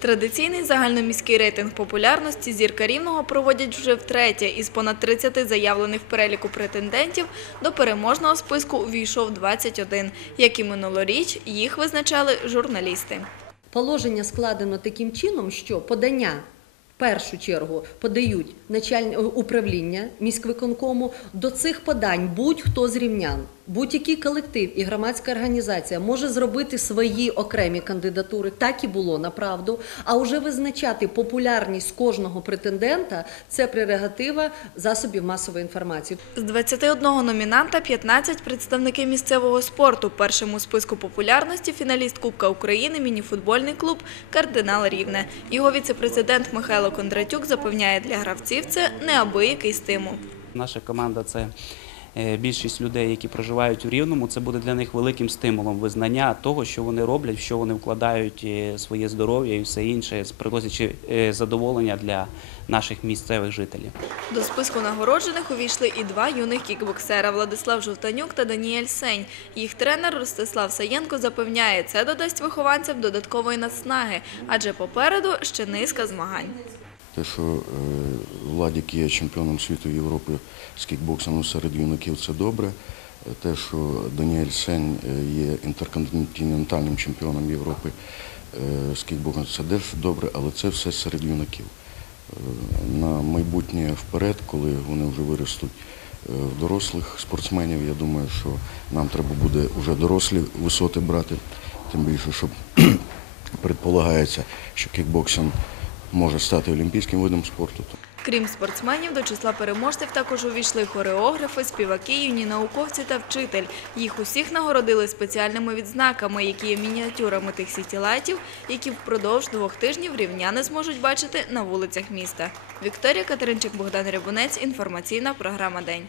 Традиційний загальноміський рейтинг популярності зірка рівного проводять вже втретє. Із понад 30 заявлених в переліку претендентів до переможного списку увійшов 21. Як і минулоріч, їх визначали журналісти. Положення складено таким чином, що подання першу чергу подають начальні управління міськвиконкому. До цих подань будь-хто з рівнян, будь-який колектив і громадська організація може зробити свої окремі кандидатури. Так і було направду. А вже визначати популярність кожного претендента це прерогатива засобів масової інформації. З 21 номінанта 15 – представники місцевого спорту. Першим у списку популярності фіналіст Кубка України мініфутбольний клуб «Кардинал Рівне». Його віце-президент Михайло Кондратюк запевняє, для гравців це неабиякий стимул. Наша команда це е, більшість людей, які проживають у Рівному. Це буде для них великим стимулом визнання того, що вони роблять, що вони вкладають е, своє здоров'я і все інше, приносячи е, задоволення для наших місцевих жителів. До списку нагороджених увійшли і два юних кікбоксера – Владислав Жовтанюк та Даніель Сень. Їх тренер Ростислав Саєнко запевняє, це додасть вихованцям додаткової наснаги, адже попереду ще низка змагань. Те, що е, Владік є чемпіоном світу Європи з кікбоксингу серед юнаків, це добре. Е, Те, що Даніель Сень е, є інтерконтинентальним чемпіоном Європи з кікбоксингу, це теж добре, але це все серед юнаків. На майбутнє вперед, коли вони вже виростуть в дорослих спортсменів, я думаю, що нам треба буде вже дорослі висоти брати, тим більше, що предполагається, що кікбоксинг може стати олімпійським видом спорту. Крім спортсменів, до числа переможців також увійшли хореографи, співаки, юні науковці та вчитель. Їх усіх нагородили спеціальними відзнаками, які є мініатюрами тих сітілайтів, які впродовж двох тижнів рівняни зможуть бачити на вулицях міста. Вікторія Катеринчик, Богдан Рябунець. Інформаційна програма «День».